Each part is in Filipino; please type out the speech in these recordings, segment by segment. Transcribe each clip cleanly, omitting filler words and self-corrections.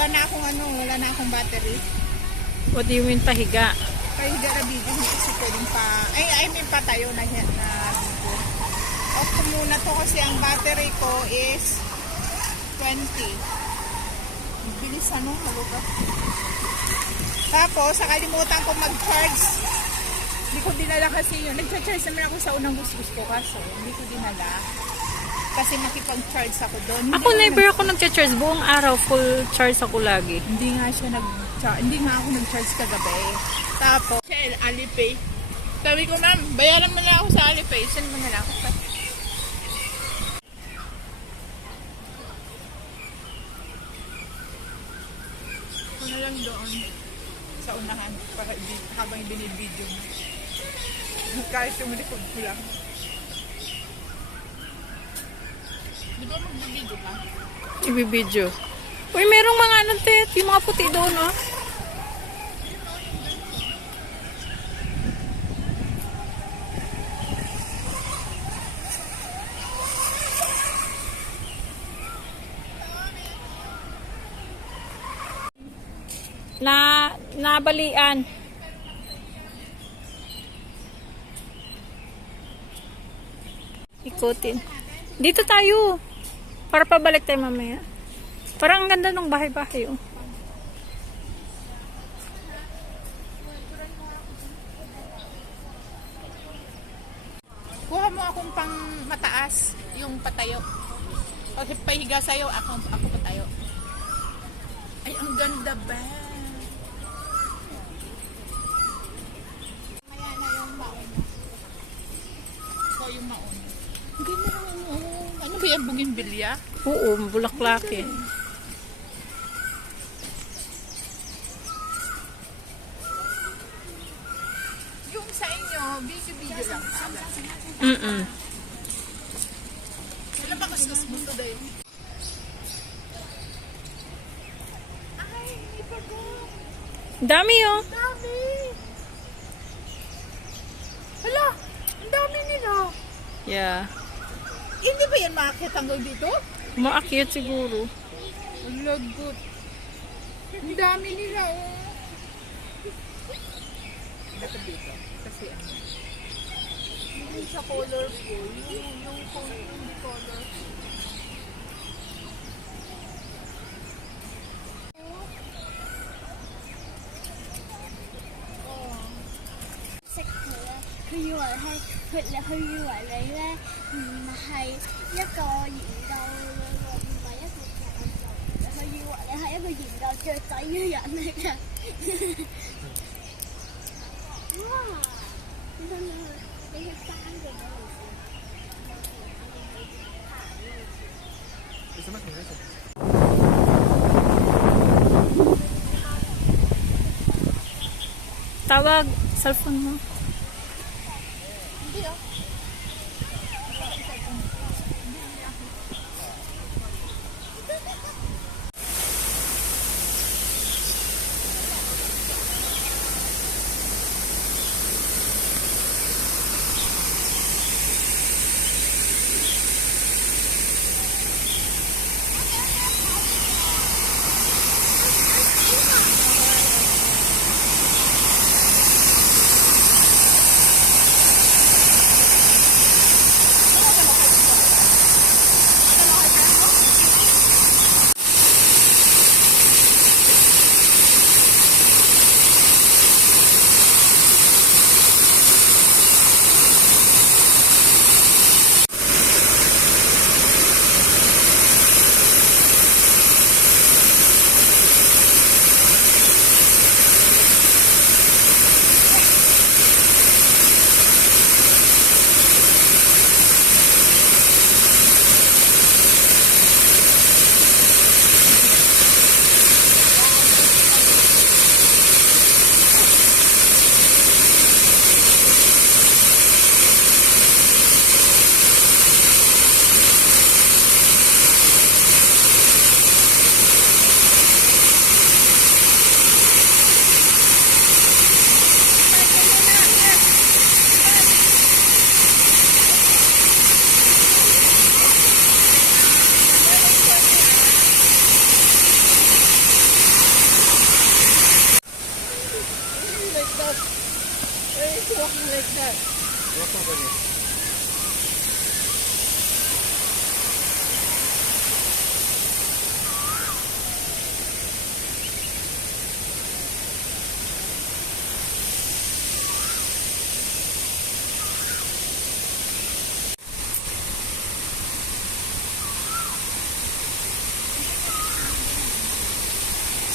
wala na akong battery. What do you mean pahiga? Pahiga na video, hindi kasi pwedeng pa, I mean patayo na yan na video. Off ko muna to kasi ang battery ko is 20. Bilis haluga. Tapos, nakalimutan ko mag-charge. Hindi ko dinala kasi yun. Nag-charge naman ako sa unang gusto ko kaso hindi ko dinala. Kasi makipag-charge ako doon. Ako never ako nag-charge. Buong araw full charge ako lagi. Hindi nga ako nag-charge kagabi. Tapos, Alipay. Sabi ko, ma'am, bayaran mo na ako sa Alipay. Saan mo na lang ako? Ako na lang doon sa unahan para habang binibideo mo. Kahit yung likod ko lang. Di ba magbibideo ka? Ibibideo. Uy, merong mga yung mga puti doon, oh. Nabalian. Ikutin. Dito tayo. Para pabalik tayo mamaya. Parang ang ganda ng bahay-bahay, oh. Kuha mo akong pang mataas, yung patayo. Kasi pahiga sa'yo, ako patayo. Ay, ang ganda ba? Maya na yung maon. Ito yung maon. Ang ganda naman yung ano ba yan, bougainvillea? Oo, bulaklake. Yung sa inyo, video lang. Wala ba kastos mo to dahil? Ay, ipagod. Dami, oh. Dami! Hala! Ang dami nila! Yeah. Hindi ba yan maakyat hanggang dito? Maakyat siguro. Ang lagot. Ang dami nila, oh. Dapat dito. Kasi ano. Hindi siya colorful. Yung colorful. Tawag, cellphone mo. Hindi, oh.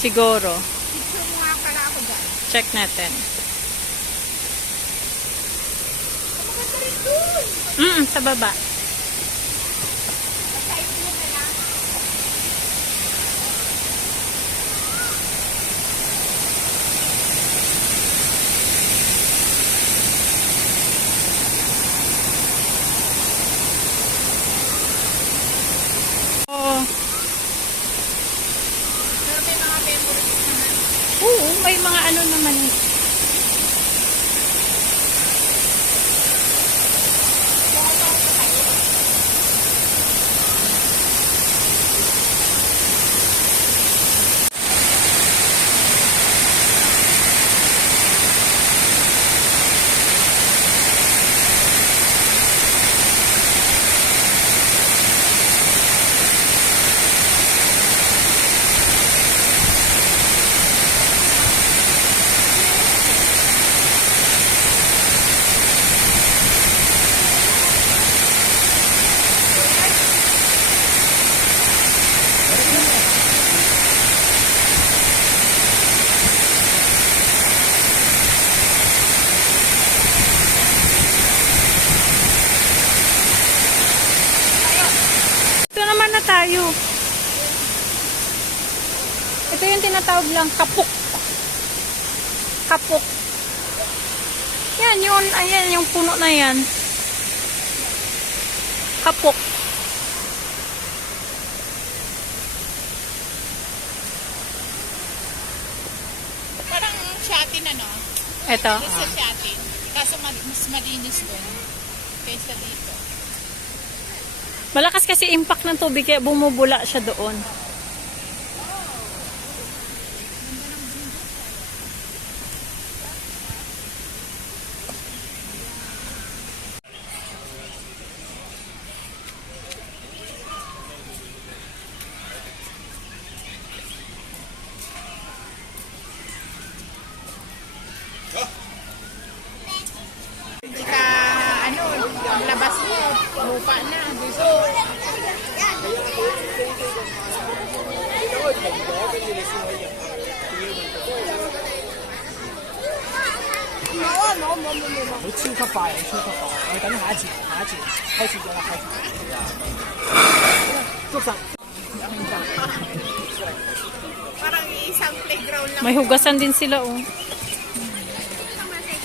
Siguro. Picture mo nga pala ako dyan. Check natin. Maganda rin dun. Sa baba. Side view na lang. Oh, Pero may mga memories naman. oo, may mga ano naman eh. Ito naman na tayo. Ito yung tinatawag lang kapuk. Kapuk. Yan yun. Ayan yung puno na yan. Kapuk. Parang shatin ano. Ito. Ito sa shatin. Kaso mas malinis dun. Kaysa dito. Malakas kasi impact ng tubig kaya bumubula siya doon. Hindi ka, ano, labas mo, lupa na. Dito. Parang isang playground lang. May hugasan din sila oh.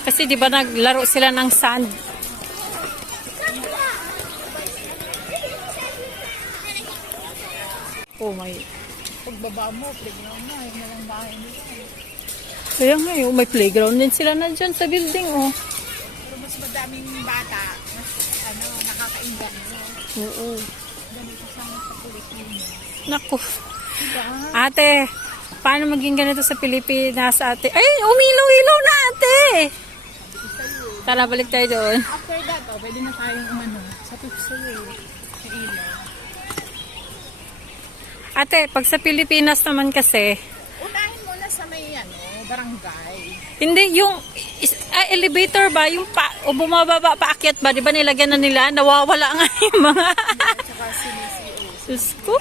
Kasi di ba naglaro sila ng sand? Oh my. Pagbaba mo, playground na. Yun na lang bahay nila. Kaya nga oh, may playground din sila na dyan sa building oh. Pero mas madaming bata, mas ano, nakakainggan. Oo. Ganito sana sa Pilipinas. Naku. Ate, paano maging ganito sa Pilipinas ate? Ay, umilaw-ilaw na ate! Tara, balik tayo doon. After that, oh, pwede na tayong umano. Sa sa'yo, sa ilaw. Ate, pag sa Pilipinas naman kasi, Unahin mo na sa may ano, barangay. hindi yung elevator ba, yung o bumababa paakyat ba, di ba nilagyan na nila, nawawala nga yung mga At saka sinisiyo. Diyos ko.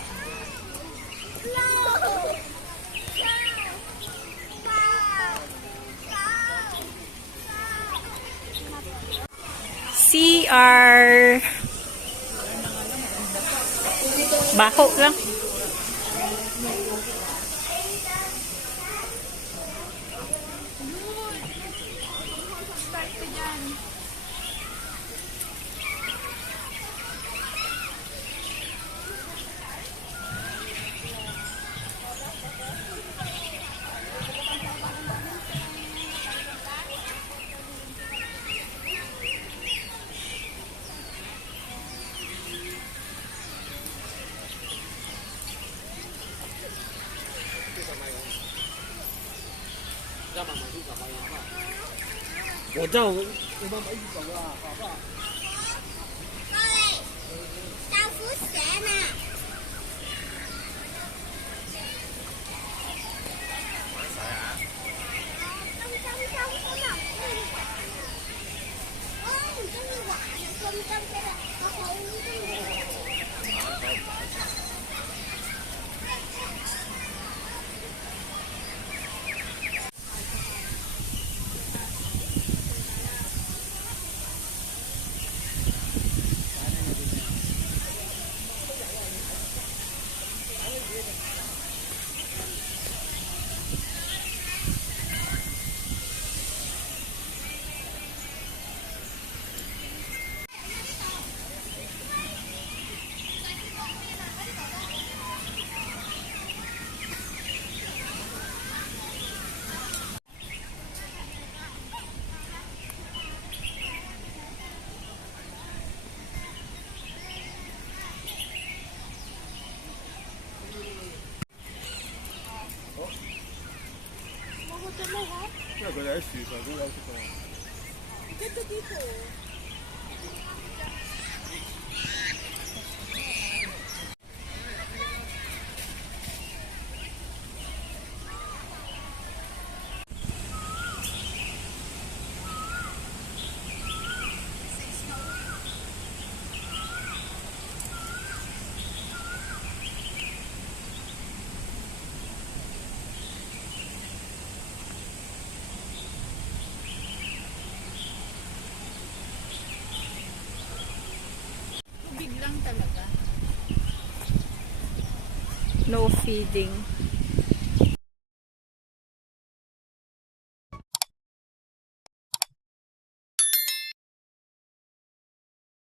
CR Bako lang. 那个来洗，反正要去动。 Ganda dito. Tubig lang talaga. No feeding.